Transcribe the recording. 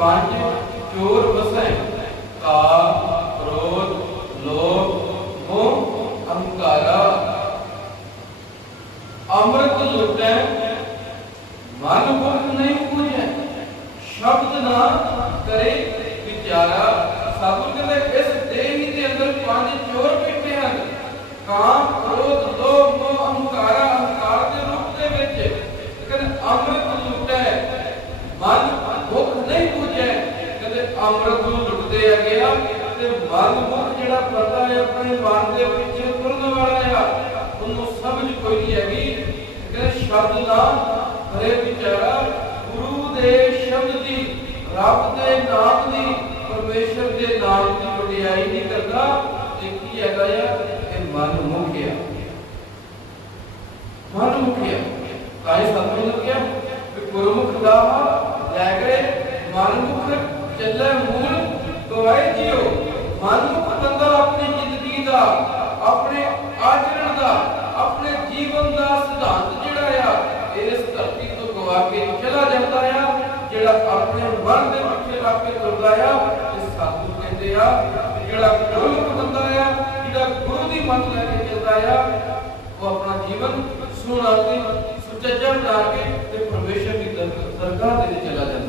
ਪੰਜ ਚੋਰ ਵਸੈ ਕਾਮ ਕ੍ਰੋਧ, ਲੋਭ, ਮੋਹ ਅਹੰਕਾਰਾ ਅੰਮ੍ਰਿਤ ਲੁਟੈ, ਮਨ ਮੁਖ ਨਹੀਂ ਪੂਜੈ। ਸ਼ਬਦ ਨਾ ਕਰੇ ਵਿਚਾਰਾ ਸਾਧੂ ਕਹਿੰਦੇ ਇਸ ਦੇਹ ਦੇ ਅੰਦਰ ਪੰਜ ਚੋਰ ਬੈਠੇ ਹਨ ਕਾਮ ਕ੍ਰੋਧ ਲੋਭ ਮੋਹ ਅਹੰਕਾਰਾ ਅਹੰਕਾਰ ਦੇ ਰੂਪ ਦੇ ਵਿੱਚ ਕਹਿੰਦੇ ਅੰਮ੍ਰਿਤ ਲੁਟੈ ਮਨ ਮੁਖ ਨਹੀਂ ਪੂਜੈ ਕਹਿੰਦੇ ਅੰਮ੍ਰਿਤ ਨੂੰ ਲੁੱਟਦੇ ਆ ਗਿਆ ਤੇ ਮਨ ਮੁਖ ਜਿਹੜਾ ਪਤਾ ਹੈ ਆਪਣੇ ਮਨ ਦੇ ਪਿੱਛੇ ਤੁਰਨ ਵਾਲਾ ਆ, ਉਹਨੂੰ ਸਮਝ ਕੋਈ ਨਹੀਂ ਹੈਗੀ। ਕਹਿੰਦੇ ਸ਼ਬਦ ਦਾ ਹਰੇ ਵਿਚਾਰਾ ਗੁਰੂ ਦੇ ਸ਼ਬਦ ਦੀ, ਰੱਬ ਦੇ ਨਾਮ ਦੀ, ਪਰਮੇਸ਼ਰ ਦੇ ਨਾਮ ਦੀ ਵਡਿਆਈ ਨਹੀਂ ਕਰਦਾ। ਤੇ ਕੀ ਹੈਗਾ ਆ? ਇਹ ਮਨ ਮੁਖਿਆ। ਮਨ ਮੁਖਿਆ। ਕਾਇ ਸਤਿ ਨੂੰ ਕਿਹਾ ਗੁਰਮੁਖ ਦਾ ਲੈ ਗਏ ਮਨ ਮੁਖ ਚੱਲੇ ਮੂਲ ਗਵਾਏ ਜਿਓ। ਮਨ ਮੁਖ ਆਪਣੀ ਜ਼ਿੰਦਗੀ ਦਾ, ਆਪਣੇ ਆਚਰਣ ਦਾ, ਆਪਣੇ ਜੀਵਨ ਦਾ ਸਿਧਾਂਤ ਜਿਹੜਾ ਆ ਇਸ ਧਰਤੀ ਤੋਂ ਗਵਾ ਕੇ ਚਲਾ ਜਾਂਦਾ ਆ, ਜਿਹੜਾ ਆਪਣੇ ਮਨ ਦੇ ਪਿੱਛੇ ਲੱਗ ਕੇ ਤੁਰਦਾ ਆ, ਇਹ ਸਾਧੂ ਕਹਿੰਦੇ ਆ, ਜਿਹੜਾ ਗੁਰਮੁਖ ਬੰਦਾ ਆ, ਜਿਹੜਾ ਗੁਰੂ ਦੀ ਮੱਤ ਲੈ ਕੇ ਚੱਲਦਾ ਆ, ਉਹ ਆਪਣਾ ਜੀਵਨ ਸੁਣਾ ਕੇ ਸੁਚੱਜਾ ਬਣਾ ਕੇ ਤੇ ਪਰਮੇਸ਼ਰ ਦੀ ਦਰਗਾਹ ਦੇ ਚਲਾ ਜਾਂਦਾ